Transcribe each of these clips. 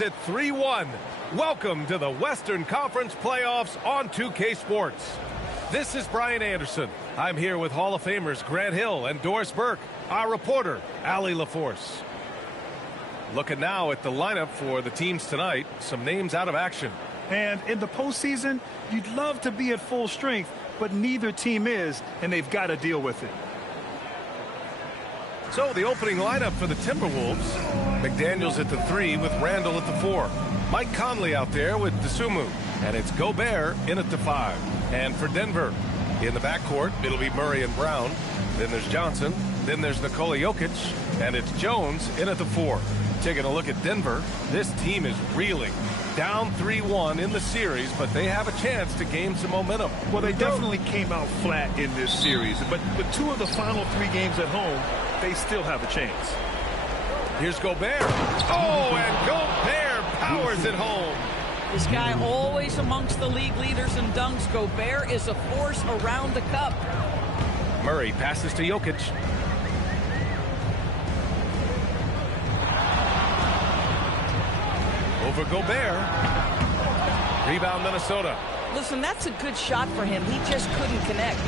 At 3-1. Welcome to the Western Conference Playoffs on 2K Sports. This is Brian Anderson. I'm here with Hall of Famers Grant Hill and Doris Burke, our reporter, Allie LaForce. Looking now at the lineup for the teams tonight, some names out of action. And in the postseason, you'd love to be at full strength, but neither team is, and they've got to deal with it. So the opening lineup for the Timberwolves, McDaniels at the 3 with Randall at the 4. Mike Conley out there with Dosunmu, and it's Gobert in at the 5. And for Denver, in the backcourt, it'll be Murray and Brown. Then there's Johnson. Then there's Nikola Jokic, and it's Jones in at the 4. Taking a look at Denver, this team is reeling. Down 3-1 in the series, but they have a chance to gain some momentum. Well, they definitely came out flat in this series, but with 2 of the final 3 games at home, they still have a chance. Here's Gobert. Oh, and Gobert powers it home. This guy always amongst the league leaders in dunks. Gobert is a force around the cup. Murray passes to Jokic. Over Gobert. Rebound Minnesota. Listen, that's a good shot for him. He just couldn't connect.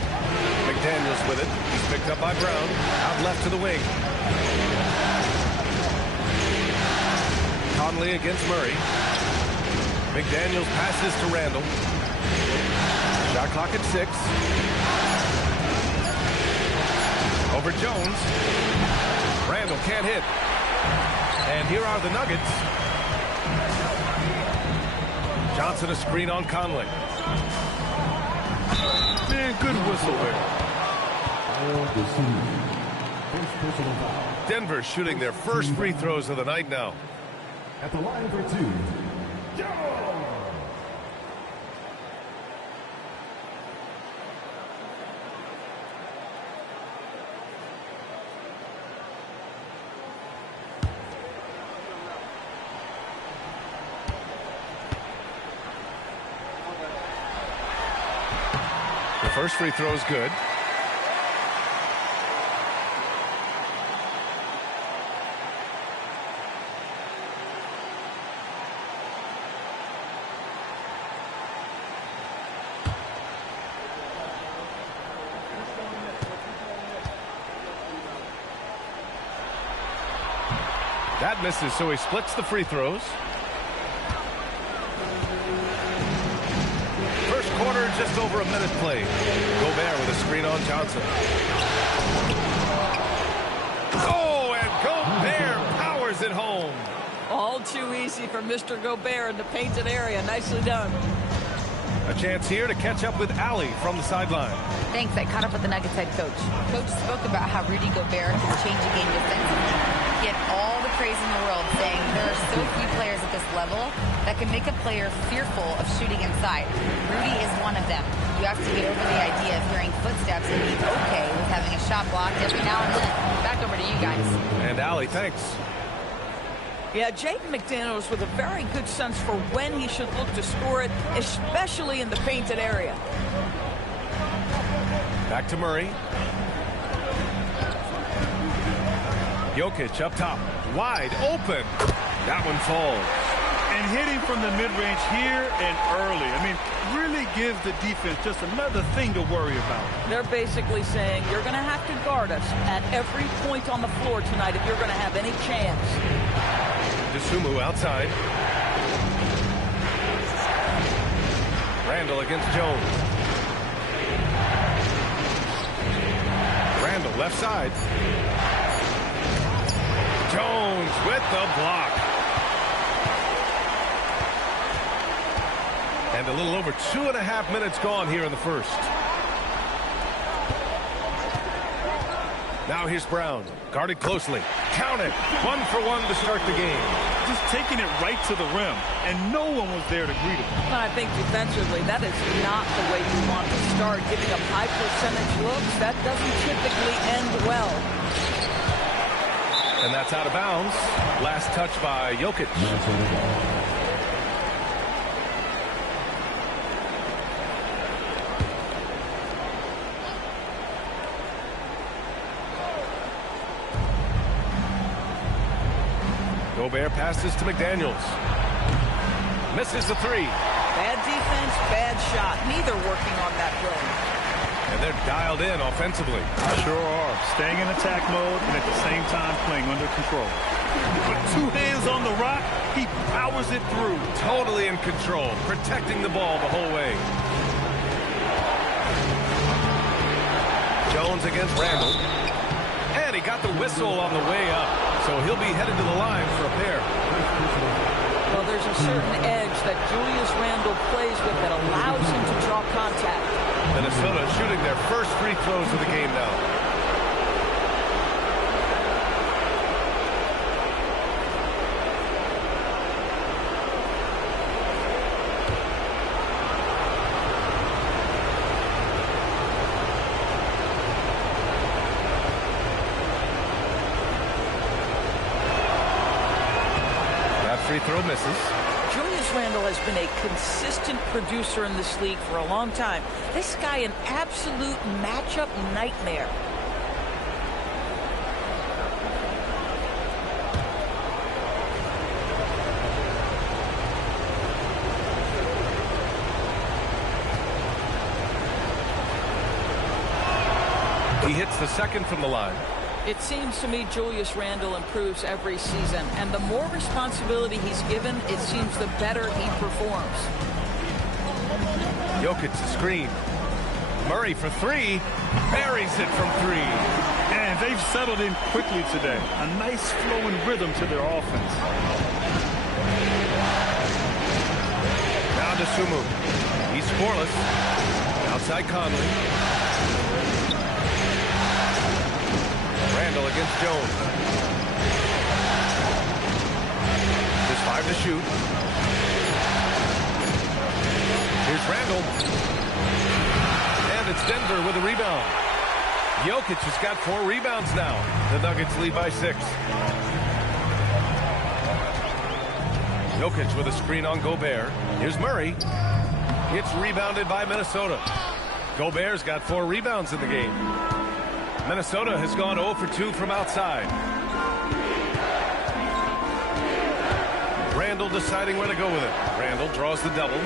McDaniels with it. He's picked up by Brown. Out left to the wing. Conley against Murray. McDaniels passes to Randall. Shot clock at 6. Over Jones. Randall can't hit. And here are the Nuggets. Johnson a screen on Conley. Man, good whistle there. Denver shooting their first free throws of the night now. At the line for 2, The first free throw is good. That misses, so he splits the free throws. First quarter, just over a minute played. Gobert with a screen on Johnson. Oh, and Gobert powers it home. All too easy for Mr. Gobert in the painted area. Nicely done. A chance here to catch up with Allie from the sideline. Thanks. I caught up with the Nuggets head coach. Coach spoke about how Rudy Gobert can change a game defensively. He had all the praise in the world, saying there are so few players at this level that can make a player fearful of shooting inside. Rudy is one of them. You have to get over the idea of hearing footsteps and be okay with having a shot blocked every now and then. Back over to you guys. And Allie, thanks. Yeah, Jaden McDaniels with a very good sense for when he should look to score it, especially in the painted area. Back to Murray. Jokic up top. Wide open. That one falls. And hitting from the mid-range here and early. I mean, really gives the defense just another thing to worry about. They're basically saying you're going to have to guard us at every point on the floor tonight if you're going to have any chance. Dosunmu outside. Randall against Jones. Randall left side. Jones with the block. And a little over 2.5 minutes gone here in the first. Now here's Brown. Guarded closely. Count it. 1 for 1 to start the game. Just taking it right to the rim, and no one was there to greet him. I think defensively, that is not the way you want to start. Giving up high percentage looks, that doesn't typically end well. And that's out of bounds. Last touch by Jokic. Gobert passes to McDaniels. Misses the three. Bad defense, bad shot. Neither working on that play. And they're dialed in offensively. Sure are. Staying in attack mode and at the same time playing under control. With 2 hands on the rock, he powers it through. Totally in control, protecting the ball the whole way. Jones against Randall. And he got the whistle on the way up. So he'll be headed to the line for a pair. Well, there's a certain edge that Julius Randle plays with that allows him to draw contact. Minnesota shooting their first free throws of the game now. Free throw misses. Julius Randle has been a consistent producer in this league for a long time. This guy an absolute matchup nightmare. He hits the second from the line. It seems to me Julius Randle improves every season, and the more responsibility he's given, it seems the better he performs. Jokic to screen. Murray for three. Buries it from three. And they've settled in quickly today. A nice flowing rhythm to their offense. Now to Sumu. He's scoreless. Outside Conley. Randall against Jones. There's 5 to shoot. Here's Randall. And it's Denver with a rebound. Jokic has got 4 rebounds now. The Nuggets lead by 6. Jokic with a screen on Gobert. Here's Murray. It's rebounded by Minnesota. Gobert's got 4 rebounds in the game. Minnesota has gone 0 for 2 from outside. Randall deciding where to go with it. Randall draws the double.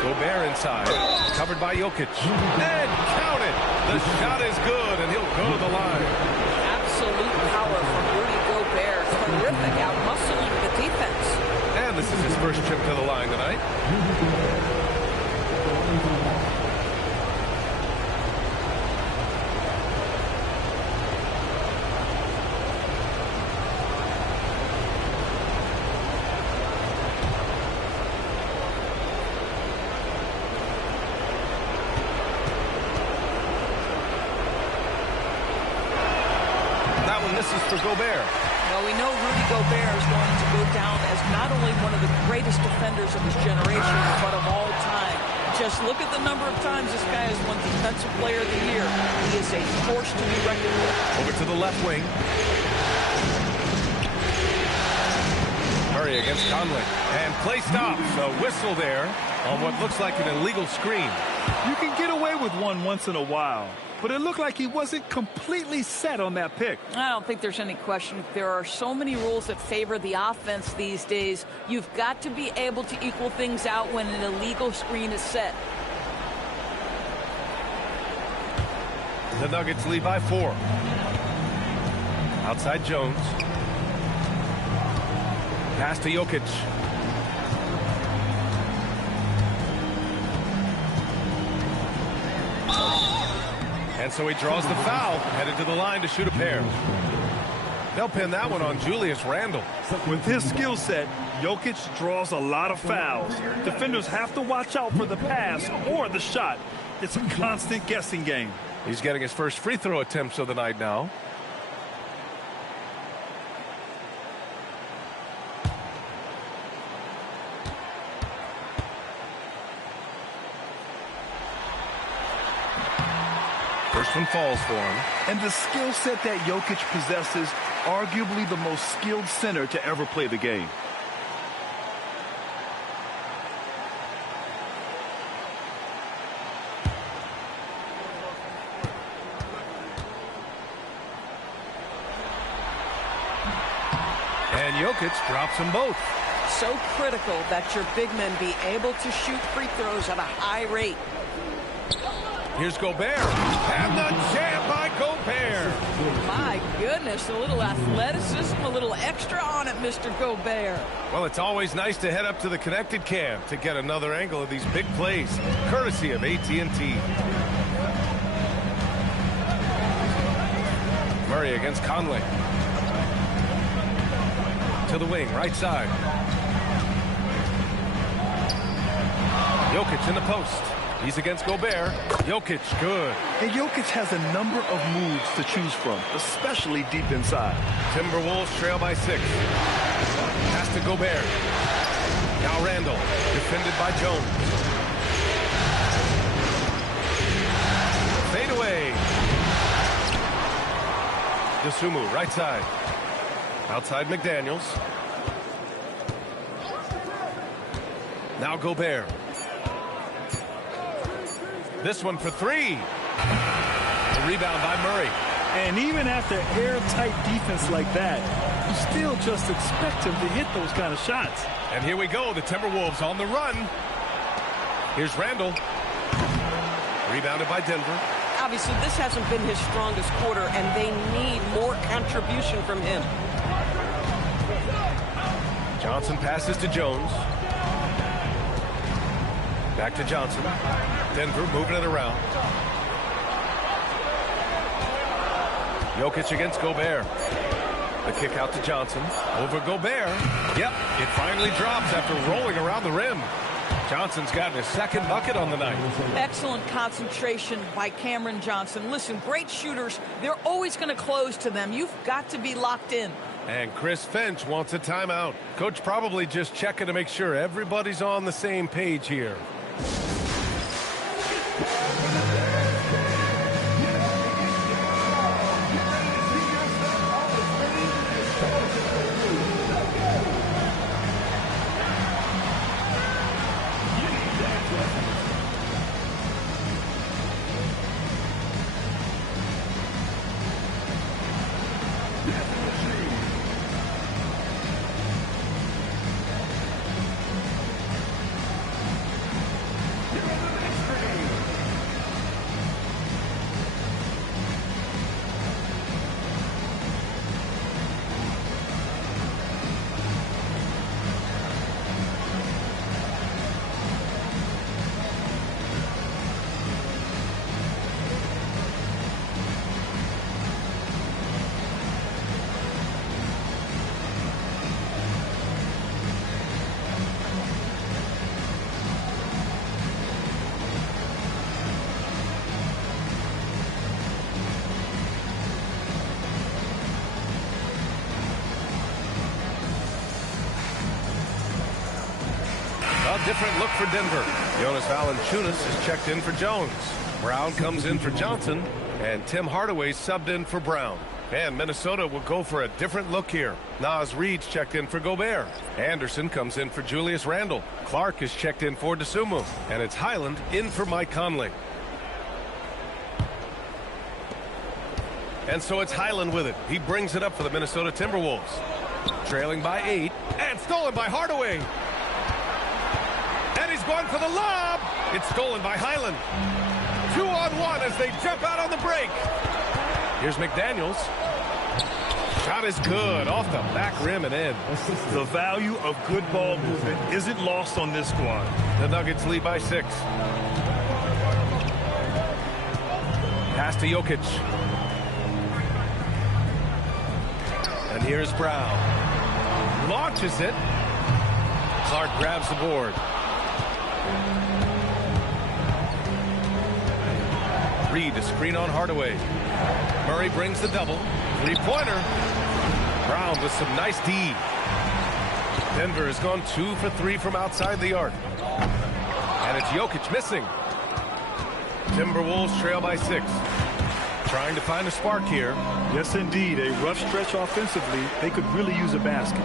Gobert inside. Covered by Jokic. And count it. The shot is good, and he'll go to the line. Absolute power from Rudy Gobert. Terrific out-muscling the defense. And this is his first trip to the line tonight. For Gobert. Well, we know Rudy Gobert is going to go down as not only one of the greatest defenders of his generation, but of all time. Just look at the number of times this guy has won Defensive Player of the Year. He is a force to be reckoned with. Over to the left wing. Murray against Conley. And play stops. A whistle there on what looks like an illegal screen. You can get away with one once in a while, but it looked like he wasn't completely set on that pick. I don't think there's any question. There are so many rules that favor the offense these days. You've got to be able to equal things out when an illegal screen is set. The Nuggets lead by 4. Outside Jones. Pass to Jokic. And so he draws the foul, headed to the line to shoot a pair. They'll pin that one on Julius Randle. With his skill set, Jokic draws a lot of fouls. Defenders have to watch out for the pass or the shot. It's a constant guessing game. He's getting his first free throw attempts of the night now. First one falls for him. And the skill set that Jokic possesses, arguably the most skilled center to ever play the game. And Jokic drops them both. So critical that your big men be able to shoot free throws at a high rate. Here's Gobert. And the jam by Gobert. My goodness, a little athleticism, a little extra on it, Mr. Gobert. Well, it's always nice to head up to the connected cam to get another angle of these big plays, courtesy of AT&T. Murray against Conley. To the wing, right side. Jokic in the post. He's against Gobert. Jokic, good. And Jokic has a number of moves to choose from, especially deep inside. Timberwolves trail by 6. Pass to Gobert. Now Randall, defended by Jones. Fade away. Dosunmu, right side. Outside McDaniels. Now Gobert. This one for 3. The rebound by Murray. And even after airtight defense like that, you still just expect him to hit those kind of shots. And here we go, the Timberwolves on the run. Here's Randall. Rebounded by Denver. Obviously, this hasn't been his strongest quarter, and they need more contribution from him. Johnson passes to Jones. Back to Johnson. Denver moving it around. Jokic against Gobert. The kick out to Johnson. Over Gobert. Yep, it finally drops after rolling around the rim. Johnson's gotten his second bucket on the night. Excellent concentration by Cameron Johnson. Listen, great shooters, they're always going to close to them. You've got to be locked in. And Chris Finch wants a timeout. Coach probably just checking to make sure everybody's on the same page here. A different look for Denver. Jonas Valanciunas is checked in for Jones. Brown comes in for Johnson, and Tim Hardaway subbed in for Brown. And Minnesota will go for a different look here. Naz Reid's checked in for Gobert. Anderson comes in for Julius Randle. Clark is checked in for Dosunmu. And it's Highland in for Mike Conley. And so it's Highland with it. He brings it up for the Minnesota Timberwolves. Trailing by 8. And stolen by Hardaway. And he's going for the lob. It's stolen by Highland. 2-on-1 as they jump out on the break. Here's McDaniels. Shot is good off the back rim and in. The value of good ball movement isn't lost on this squad. The Nuggets lead by 6. Pass to Jokic. And here's Brown. Launches it. Clark grabs the board. Reid to screen on Hardaway. Murray brings the double. Three-pointer. Brown with some nice D. Denver has gone 2 for 3 from outside the arc. And it's Jokic missing. Timberwolves trail by 6. Trying to find a spark here. Yes, indeed. A rough stretch offensively. They could really use a basket.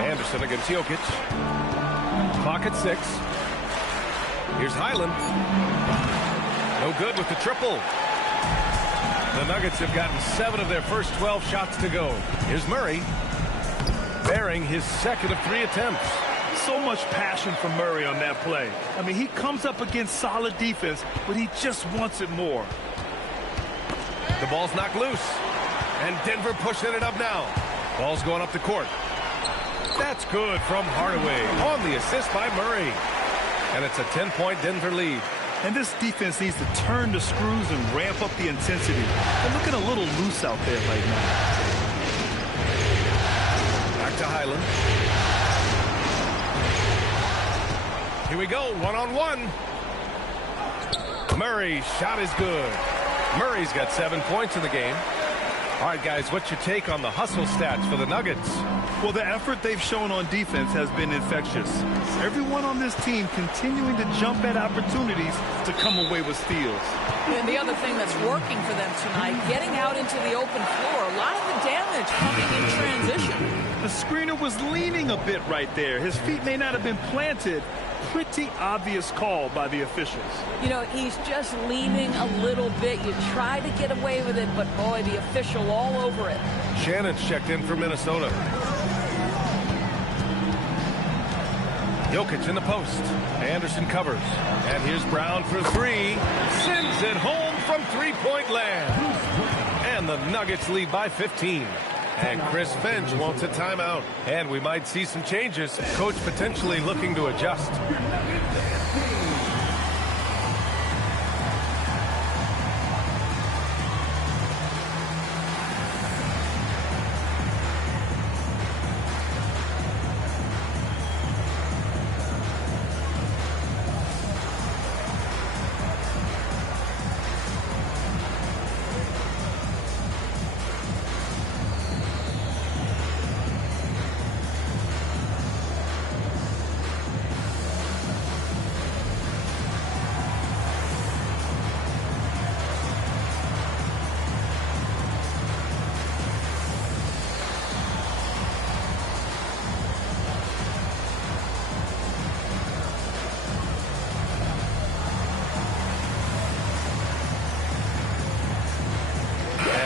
Anderson against Jokic. Clock at 6. Here's Highland. No good with the triple. The Nuggets have gotten 7 of their first 12 shots to go. Here's Murray, bearing his second of 3 attempts. So much passion from Murray on that play. I mean, he comes up against solid defense, but he just wants it more. The ball's knocked loose, and Denver pushing it up now. Ball's going up the court. That's good from Hardaway on the assist by Murray. And it's a 10-point Denver lead. And this defense needs to turn the screws and ramp up the intensity. They're looking a little loose out there right now. Back to Highland. Here we go, one-on-one. Murray's shot is good. Murray's got 7 points in the game. All right, guys, what's your take on the hustle stats for the Nuggets? Well, the effort they've shown on defense has been infectious. Everyone on this team continuing to jump at opportunities to come away with steals. And the other thing that's working for them tonight, getting out into the open floor. A lot of the damage coming in transition. The screener was leaning a bit right there. His feet may not have been planted. Pretty obvious call by the officials. You know, he's just leaning a little bit. You try to get away with it, but boy, the official all over it. Shannon's checked in for Minnesota. Jokic in the post. Anderson covers. And here's Brown for 3. Sends it home from three-point land. And the Nuggets lead by 15. And Chris Finch wants a timeout. And we might see some changes. Coach potentially looking to adjust.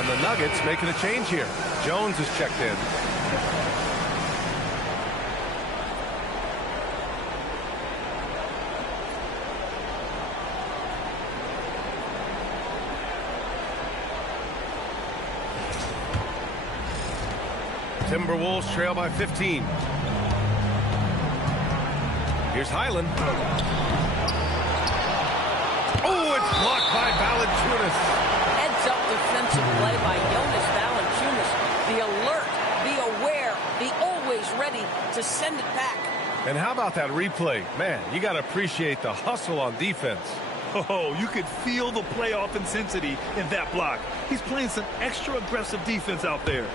The Nuggets making a change here. Jones is checked in. Timberwolves trail by 15. Here's Highland. Oh, it's blocked by Valanciunas. Up defensive play by Jonas Valanciunas. The alert, the aware, the always ready to send it back. And how about that replay? Man, you got to appreciate the hustle on defense. Oh, you could feel the playoff intensity in that block. He's playing some extra aggressive defense out there.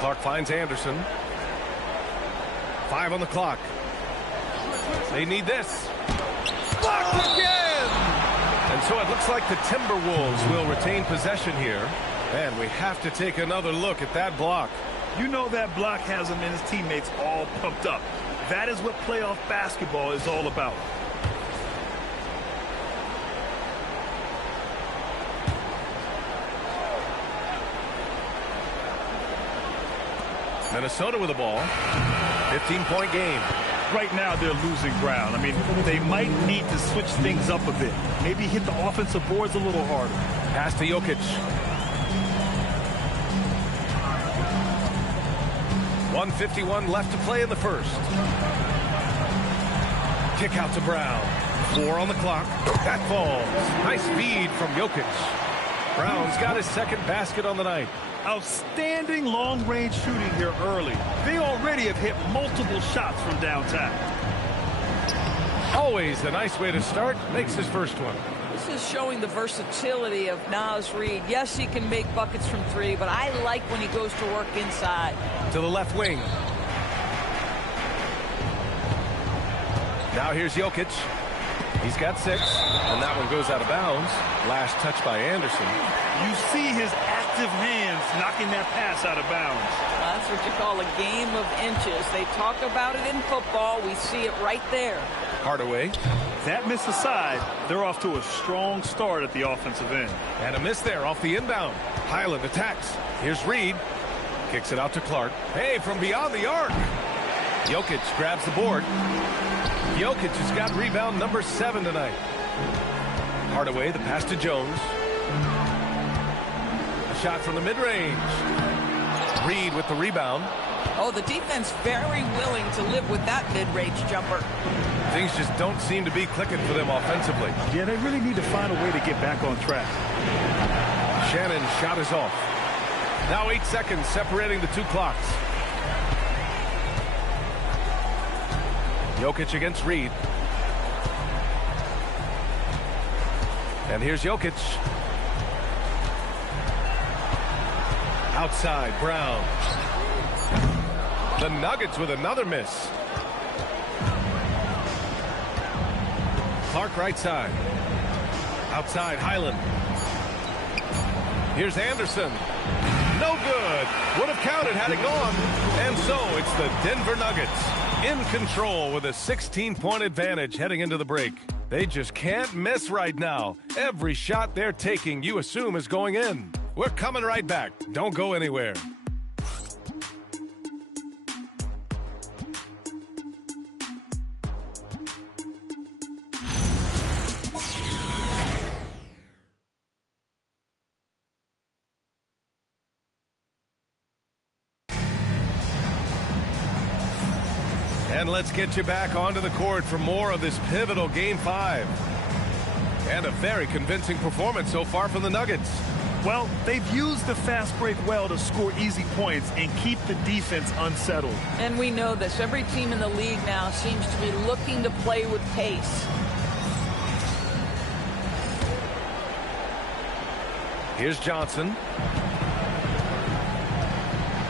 Clark finds Anderson. 5 on the clock. They need this. Blocked again! And so it looks like the Timberwolves will retain possession here. And we have to take another look at that block. You know that block has him and his teammates all pumped up. That is what playoff basketball is all about. Minnesota with the ball. 15-point game. Right now they're losing ground. I mean, they might need to switch things up a bit. Maybe hit the offensive boards a little harder. Pass to Jokic. 1:51 left to play in the first. Kick out to Brown. 4 on the clock. That falls. Nice feed from Jokic. Brown's got his second basket on the night. Outstanding long-range shooting here early. They already have hit multiple shots from downtown. Always a nice way to start. Makes his first one. This is showing the versatility of Naz Reid. Yes, he can make buckets from 3, but I like when he goes to work inside. To the left wing. Now here's Jokic. He's got 6, and that one goes out of bounds. Last touch by Anderson. You see his active hands knocking that pass out of bounds. That's what you call a game of inches. They talk about it in football. We see it right there. Hardaway. That miss aside, they're off to a strong start at the offensive end. And a miss there off the inbound. Highland attacks. Here's Reed. Kicks it out to Clark. Hey, from beyond the arc. Jokic grabs the board. Jokic has got rebound number 7 tonight. Hardaway, the pass to Jones. A shot from the mid-range. Reed with the rebound. Oh, the defense very willing to live with that mid-range jumper. Things just don't seem to be clicking for them offensively. Yeah, they really need to find a way to get back on track. Shannon's shot is off. Now 8 seconds separating the two clocks. Jokic against Reed. And here's Jokic. Outside, Brown. The Nuggets with another miss. Clark right side. Outside, Highland. Here's Anderson. No good. Would have counted had it gone. And so it's the Denver Nuggets in control with a 16-point advantage heading into the break. They just can't miss right now. Every shot they're taking, you assume, is going in. We're coming right back. Don't go anywhere. And let's get you back onto the court for more of this pivotal Game 5. And a very convincing performance so far from the Nuggets. Well, they've used the fast break well to score easy points and keep the defense unsettled. And we know this. Every team in the league now seems to be looking to play with pace. Here's Johnson.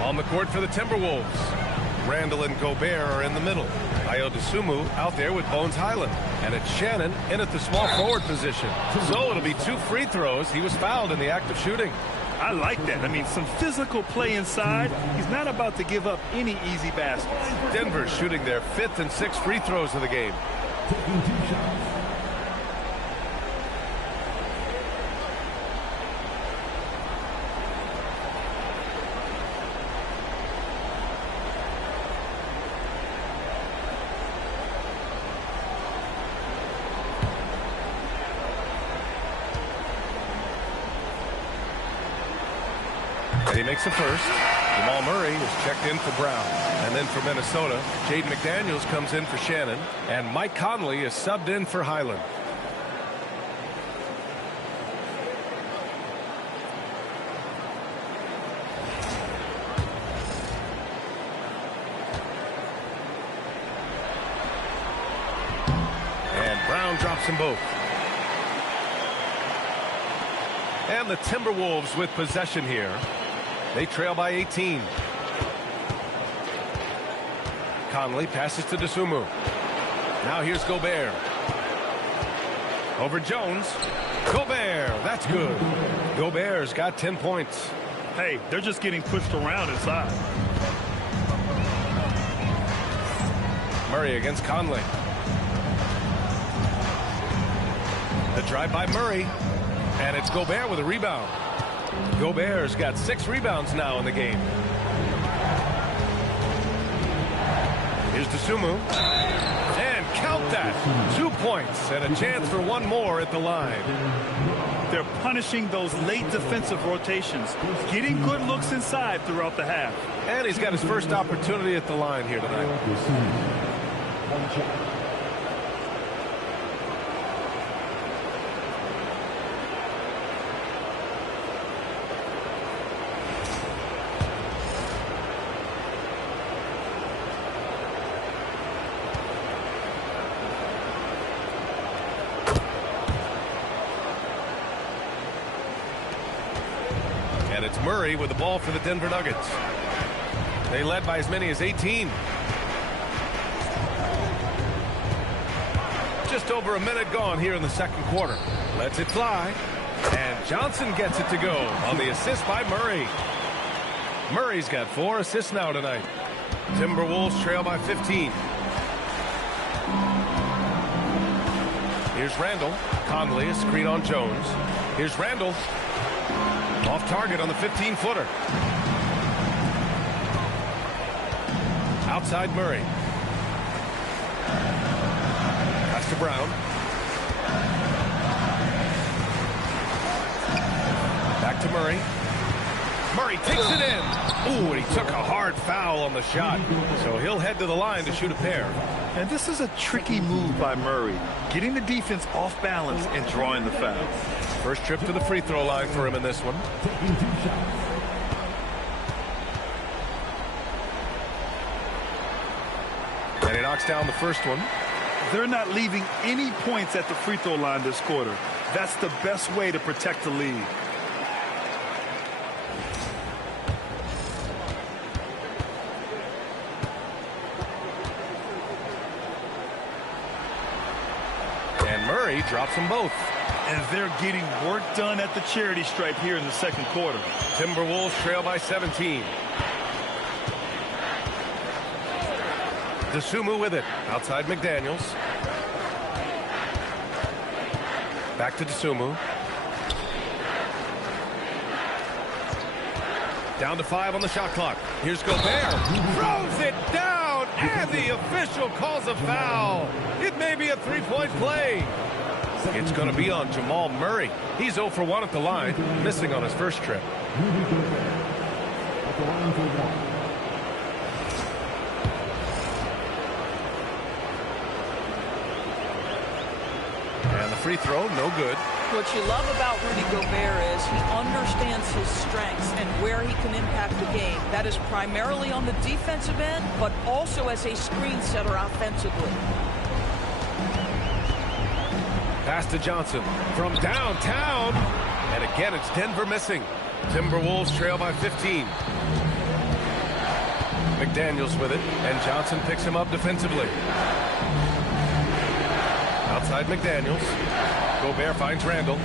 On the court for the Timberwolves. Randall and Gobert are in the middle. Ayo Dosunmu out there with Bones Highland. And it's Shannon in at the small forward position. So it'll be 2 free throws. He was fouled in the act of shooting. I like that. I mean, some physical play inside. He's not about to give up any easy baskets. Denver's shooting their 5th and 6th free throws of the game. Taking 2 shots. And he makes the first. Jamal Murray is checked in for Brown. And then for Minnesota, Jaden McDaniels comes in for Shannon. And Mike Conley is subbed in for Highland. And Brown drops them both. And the Timberwolves with possession here. They trail by 18. Conley passes to Dosunmu. Now here's Gobert. Over Jones. Gobert, that's good. Gobert's got 10 points. Hey, they're just getting pushed around inside. Murray against Conley. The drive by Murray. And it's Gobert with a rebound. Gobert's got 6 rebounds now in the game. Here's Dosunmu. And count that. 2 points and a chance for one more at the line. They're punishing those late defensive rotations, getting good looks inside throughout the half. And he's got his first opportunity at the line here tonight. One shot. And it's Murray with the ball for the Denver Nuggets. They led by as many as 18. Just over a minute gone here in the second quarter. Lets it fly. And Johnson gets it to go on the assist by Murray. Murray's got 4 assists now tonight. Timberwolves trail by 15. Here's Randall. Conley, a screen on Jones. Here's Randall. Off target on the 15-footer. Outside Murray. Pass to Brown. Back to Murray. Murray takes it in. Ooh, and he took a hard foul on the shot. So he'll head to the line to shoot a pair. And this is a tricky move by Murray, getting the defense off balance and drawing the foul. First trip to the free throw line for him in this one. And he knocks down the first one. They're not leaving any points at the free throw line this quarter. That's the best way to protect the lead. Murray drops them both. And they're getting work done at the charity stripe here in the second quarter. Timberwolves trail by 17. DeSumo with it. Outside McDaniels. Back to DeSumo. Down to 5 on the shot clock. Here's Gobert. Throws it down, and the official calls a foul. It may be a three-point play. It's going to be on Jamal Murray. He's 0 for 1 at the line, missing on his first trip. And the free throw, no good. What you love about Rudy Gobert is he understands his strengths and where he can impact the game. That is primarily on the defensive end, but also as a screen setter offensively. Pass to Johnson from downtown. And again, it's Denver missing. Timberwolves trail by 15. McDaniels with it, and Johnson picks him up defensively. Outside McDaniels. Gobert finds Randall.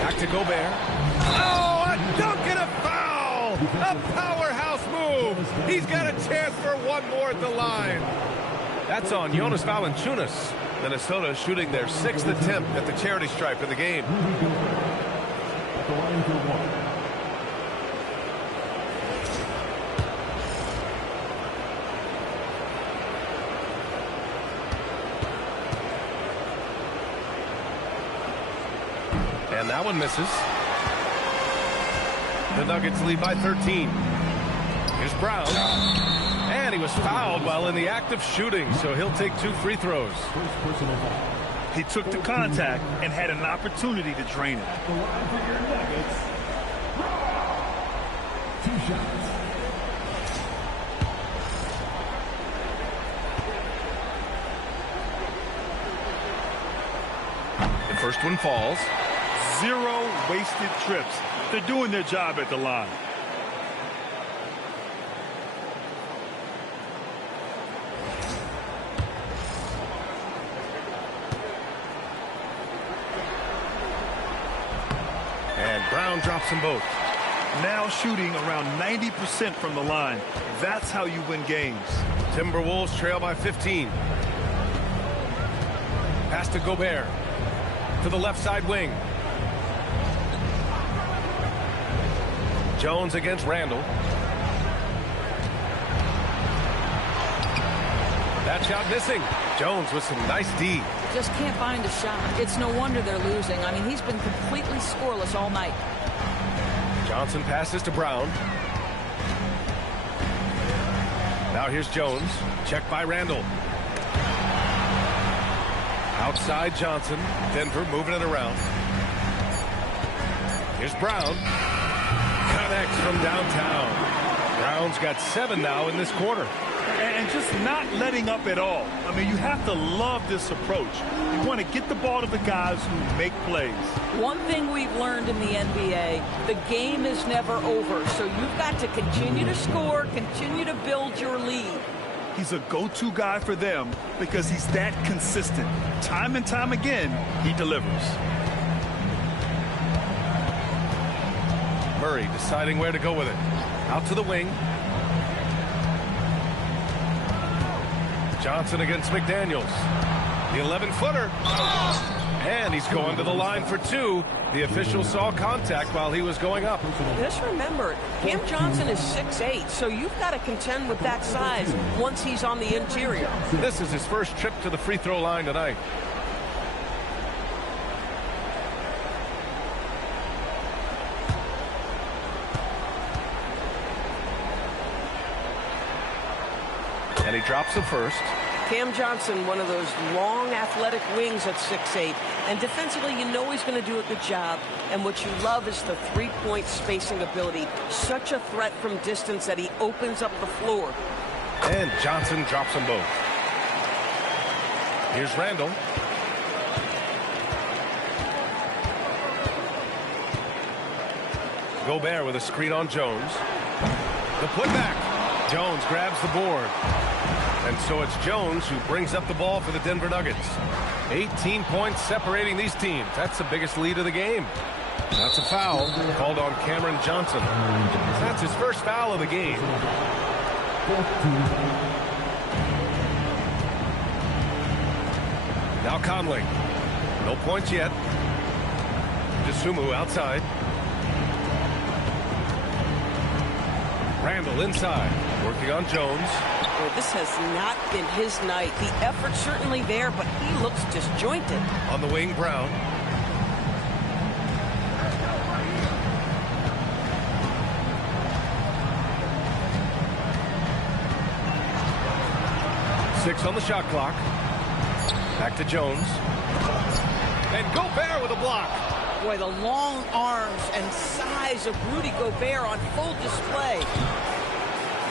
Back to Gobert. Oh, a dunk and a foul! A powerhouse move! He's got a chance for one more at the line. That's on Jonas Valanciunas. Minnesota shooting their 6th attempt at the charity stripe of the game. And that one misses. The Nuggets lead by 13. Here's Brown. And he was fouled while in the act of shooting, so he'll take 2 free throws. He took the contact and had an opportunity to drain it. The first one falls. 0 wasted trips. They're doing their job at the line. And Brown drops them both. Now shooting around 90% from the line. That's how you win games. Timberwolves trail by 15. Pass to Gobert. To the left side wing. Jones against Randall. That shot missing. Jones with some nice D. Just can't find a shot. It's no wonder they're losing. I mean, he's been completely scoreless all night. Johnson passes to Brown. Now here's Jones. Checked by Randall. Outside Johnson. Denver moving it around. Here's Brown. Connects from downtown. Brown's got 7 now in this quarter. And just not letting up at all. I mean, you have to love this approach. You want to get the ball to the guys who make plays. One thing we've learned in the NBA, the game is never over. So you've got to continue to score, continue to build your lead. He's a go-to guy for them because he's that consistent. Time and time again, he delivers. Murray deciding where to go with it. Out to the wing. Johnson against McDaniels. The 11-footer. And he's going to the line for two. The official saw contact while he was going up. Just remember, Cam Johnson is 6'8", so you've got to contend with that size once he's on the interior. This is his first trip to the free throw line tonight. And he drops the first. Cam Johnson, one of those long athletic wings at 6'8", and defensively you know he's going to do a good job, and what you love is the three-point spacing ability. Such a threat from distance that he opens up the floor. And Johnson drops them both. Here's Randall. Gobert with a screen on Jones. The putback. Jones grabs the board. And so it's Jones who brings up the ball for the Denver Nuggets. 18 points separating these teams. That's the biggest lead of the game. That's a foul called on Cameron Johnson. That's his first foul of the game. Now Conley. No points yet. Dosunmu outside. Randall inside. Working on Jones. Boy, this has not been his night. The effort's certainly there, but he looks disjointed. On the wing, Brown. Six on the shot clock. Back to Jones. And Gobert with a block. Boy, the long arms and size of Rudy Gobert on full display.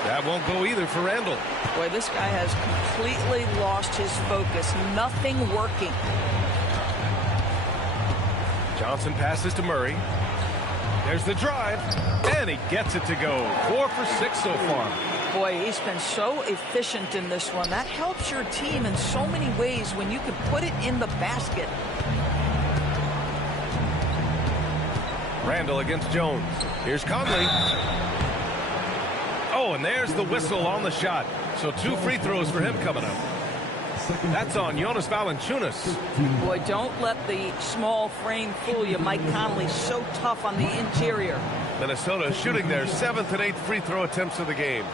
That won't go either for Randall. Boy, this guy has completely lost his focus. Nothing working. Johnson passes to Murray. There's the drive. And he gets it to go. 4 for 6 so far. Boy, he's been so efficient in this one. That helps your team in so many ways when you can put it in the basket. Randall against Jones. Here's Conley. Oh, and there's the whistle on the shot. So 2 free throws for him coming up. That's on Jonas Valanciunas. Boy, don't let the small frame fool you. Mike Conley's so tough on the interior. Minnesota shooting their 7th and 8th free throw attempts of the game.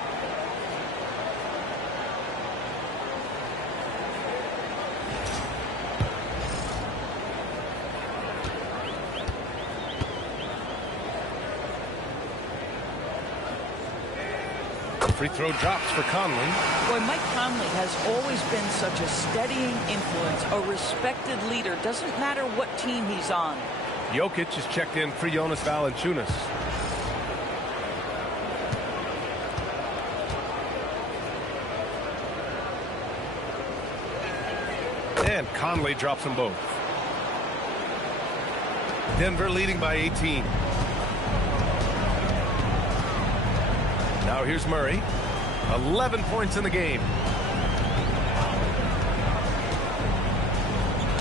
Free throw drops for Conley. Boy, Mike Conley has always been such a steadying influence, a respected leader. Doesn't matter what team he's on. Jokic is checked in for Jonas Valanciunas. And Conley drops them both. Denver leading by 18. Now here's Murray. 11 points in the game.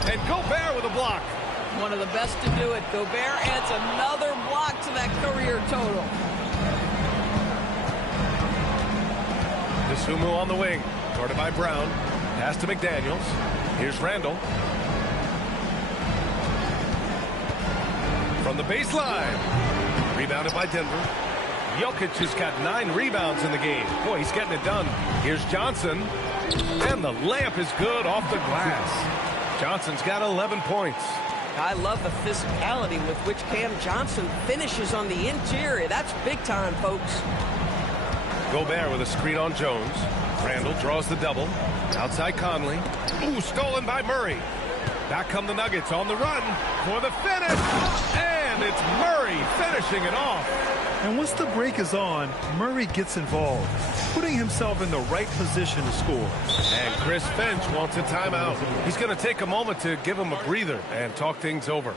And Gobert with a block. One of the best to do it. Gobert adds another block to that career total. Dosunmu on the wing. Guarded by Brown. Pass to McDaniels. Here's Randall. From the baseline. Rebounded by Denver. Jokic has got 9 rebounds in the game. Boy, he's getting it done. Here's Johnson. And the layup is good off the glass. Johnson's got 11 points. I love the physicality with which Cam Johnson finishes on the interior. That's big time, folks. Gobert with a screen on Jones. Randall draws the double. Outside Conley. Ooh, stolen by Murray. Back come the Nuggets on the run for the finish. And it's Murray finishing it off. And once the break is on, Murray gets involved, putting himself in the right position to score. And Chris Finch wants a timeout. He's going to take a moment to give him a breather and talk things over.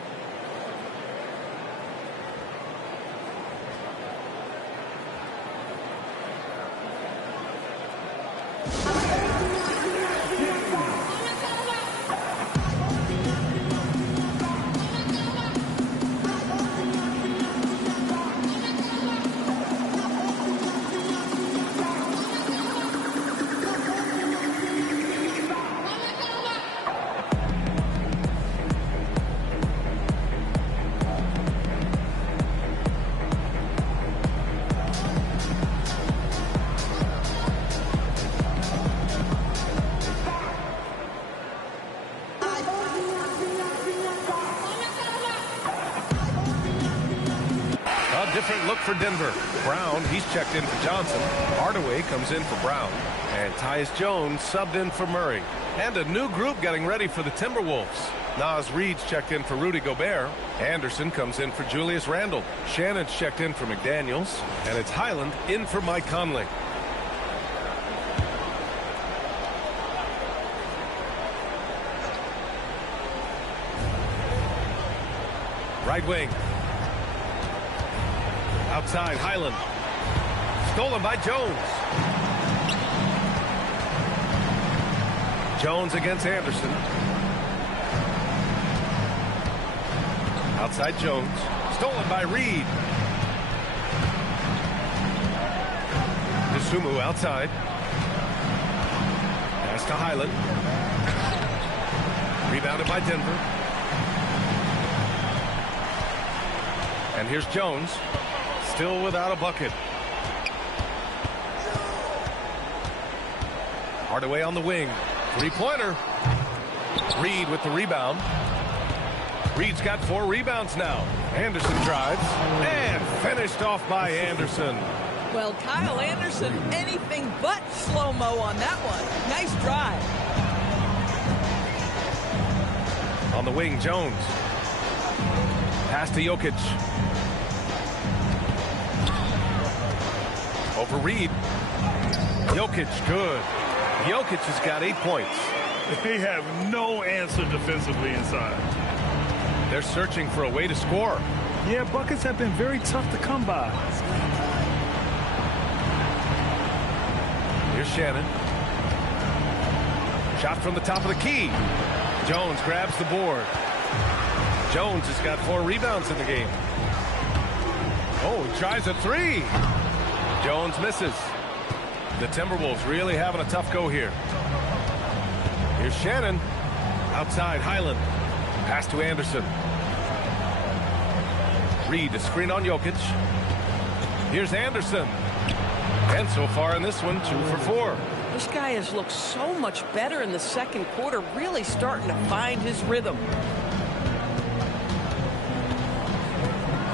different look for Denver. Brown, he's checked in for Johnson. Hardaway comes in for Brown. And Tyus Jones subbed in for Murray. And a new group getting ready for the Timberwolves. Naz Reid's checked in for Rudy Gobert. Anderson comes in for Julius Randle. Shannon's checked in for McDaniels. And it's Highland in for Mike Conley. Right wing. Outside, Highland. Stolen by Jones. Jones against Anderson. Outside Jones. Stolen by Reid. Dosunmu outside. Pass to Highland. Rebounded by Denver. And here's Jones. Still without a bucket. Hardaway on the wing. Three-pointer. Reid with the rebound. Reid's got 4 rebounds now. Anderson drives. And finished off by Anderson. Well, Kyle Anderson, anything but slow-mo on that one. Nice drive. On the wing, Jones. Pass to Jokic. Over Reid. Jokic, good. Jokic has got 8 points. They have no answer defensively inside. They're searching for a way to score. Yeah, buckets have been very tough to come by. Here's Shannon. Shot from the top of the key. Jones grabs the board. Jones has got 4 rebounds in the game. Oh, he tries a 3. Jones misses. The Timberwolves really having a tough go here. Here's Shannon. Outside, Highland. Pass to Anderson. Reid to screen on Jokic. Here's Anderson. And so far in this one, 2 for 4. This guy has looked so much better in the second quarter, really starting to find his rhythm.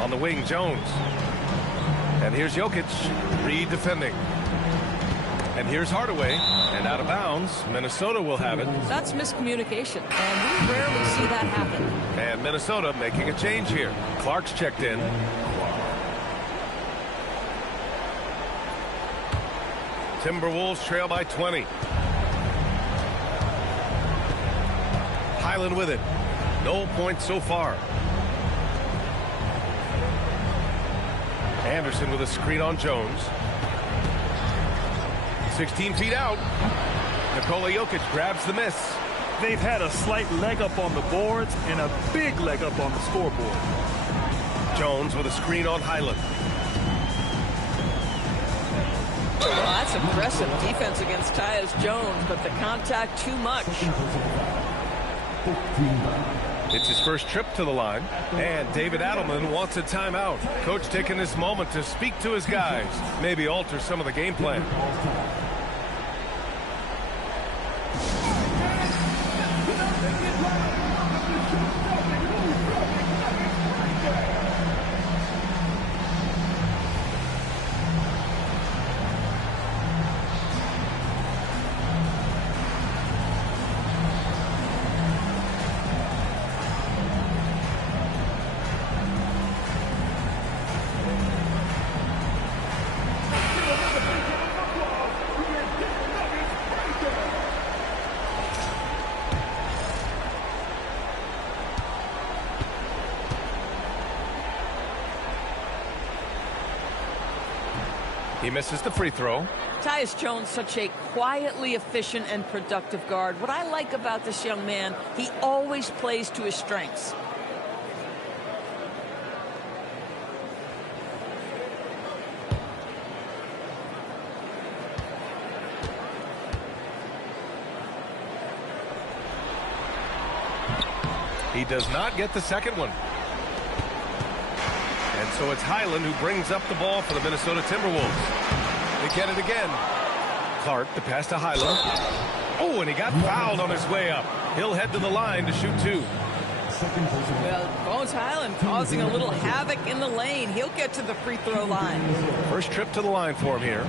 On the wing, Jones. And here's Jokic. Reid defending. And here's Hardaway. And out of bounds. Minnesota will have it. That's miscommunication, and we rarely see that happen. And Minnesota making a change here. Clark's checked in. Timberwolves trail by 20. Highland with it. No points so far. Anderson with a screen on Jones. 16 feet out. Nikola Jokic grabs the miss. They've had a slight leg up on the boards and a big leg up on the scoreboard. Jones with a screen on Highland. Well, that's impressive defense against Tyus Jones, but the contact too much. It's his first trip to the line, and David Adelman wants a timeout. Coach taking this moment to speak to his guys, maybe alter some of the game plan. He misses the free throw. Tyus Jones, such a quietly efficient and productive guard. What I like about this young man, he always plays to his strengths. He does not get the second one. And so it's Highland who brings up the ball for the Minnesota Timberwolves. They get it again. Clark, the pass to Highland. Oh, and he got fouled on his way up. He'll head to the line to shoot 2. Well, Bones Highland causing a little havoc in the lane. He'll get to the free throw line. First trip to the line for him here.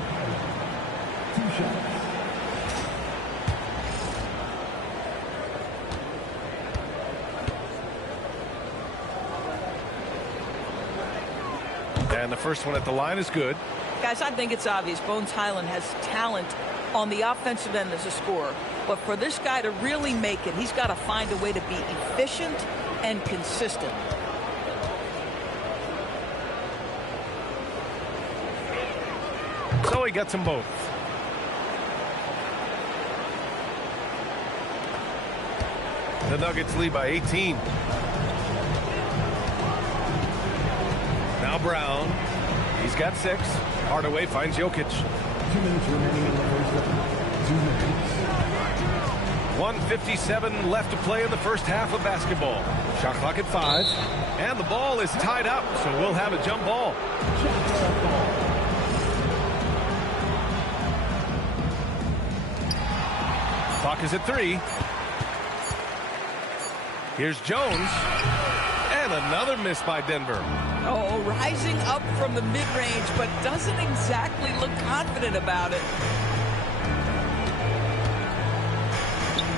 And the first one at the line is good. Guys, I think it's obvious. Bones Highland has talent on the offensive end as a scorer. But for this guy to really make it, he's got to find a way to be efficient and consistent. So he gets them both. The Nuggets lead by 18. Now Brown. He's got 6. Hardaway finds Jokic. 2 minutes remaining in the first half. 2 minutes. 1:57 left to play in the first half of basketball. Shot clock at 5. And the ball is tied up, so we'll have a jump ball. Clock is at 3. Here's Jones. And another miss by Denver. Oh, rising up from the mid-range, but doesn't exactly look confident about it.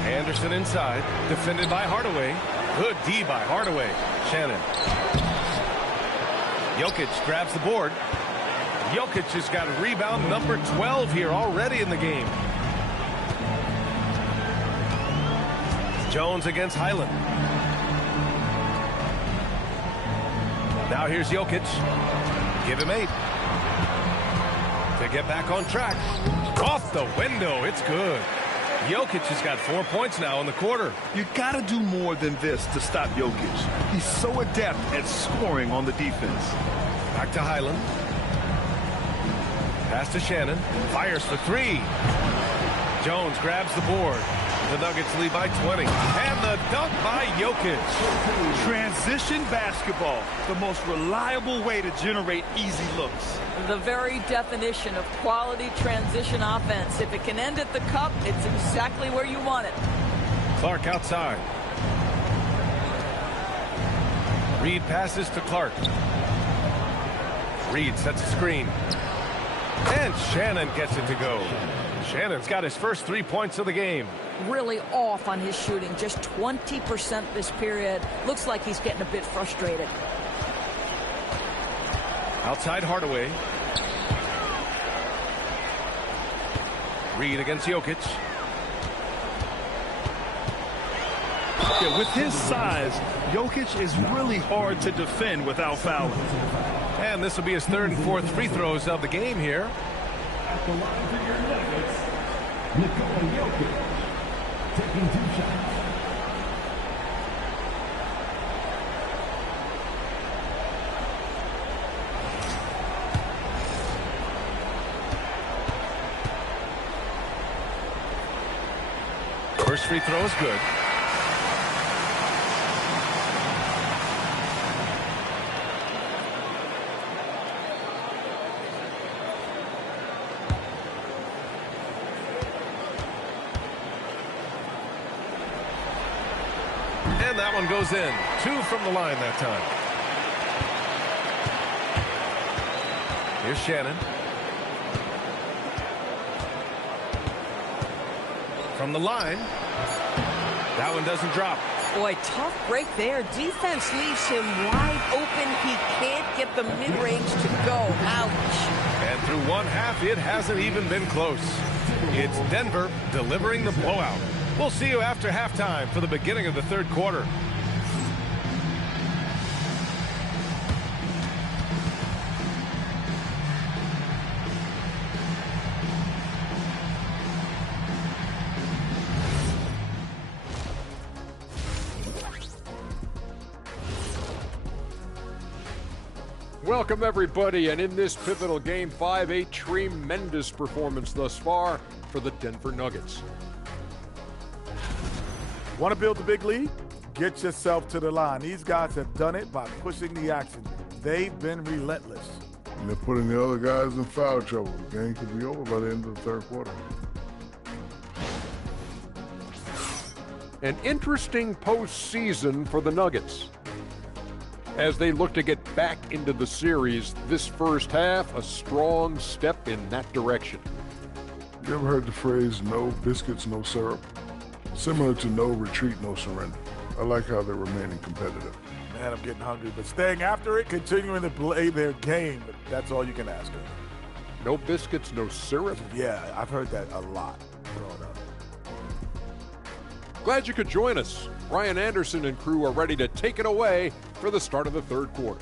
Anderson inside, defended by Hardaway. Good D by Hardaway. Shannon. Jokic grabs the board. Jokic has got rebound number 12 here already in the game. Jones against Highland. Now here's Jokic. Give him 8. To get back on track. Off the window. It's good. Jokic has got 4 points now in the quarter. You got to do more than this to stop Jokic. He's so adept at scoring on the defense. Back to Highland. Pass to Shannon. Fires for 3. Jones grabs the board. The Nuggets lead by 20. And the dunk by Jokic. Transition basketball, the most reliable way to generate easy looks. The very definition of quality transition offense. If it can end at the cup, it's exactly where you want it. Clark outside. Reed passes to Clark. Reed sets a screen. And Shannon gets it to go. Shannon's got his first 3 points of the game. Really off on his shooting, just 20% this period. Looks like he's getting a bit frustrated. Outside Hardaway. Reed against Jokic. Yeah, with his size, Jokic is really hard to defend without fouling. And this will be his 3rd and 4th free throws of the game here. At the line for your Nuggets, Nikola Jokic, taking 2 shots. First free throw is good. And that one goes in. 2 from the line that time. Here's Shannon. From the line. That one doesn't drop. Boy, tough break there. Defense leaves him wide open. He can't get the mid-range to go. Ouch. And through one half, it hasn't even been close. It's Denver delivering the blowout. We'll see you after halftime for the beginning of the 3rd quarter. Welcome, everybody, and in this pivotal Game 5, a tremendous performance thus far for the Denver Nuggets. Want to build a big lead? Get yourself to the line. These guys have done it by pushing the action. They've been relentless. And they're putting the other guys in foul trouble. The game could be over by the end of the 3rd quarter. An interesting postseason for the Nuggets as they look to get back into the series. This first half, a strong step in that direction. You ever heard the phrase, no biscuits, no syrup? Similar to no retreat, no surrender. I like how they're remaining competitive. Man, I'm getting hungry, but staying after it, continuing to play their game, that's all you can ask of. No biscuits, no syrup? Yeah, I've heard that a lot growing up. Glad you could join us. Ryan Anderson and crew are ready to take it away for the start of the third quarter.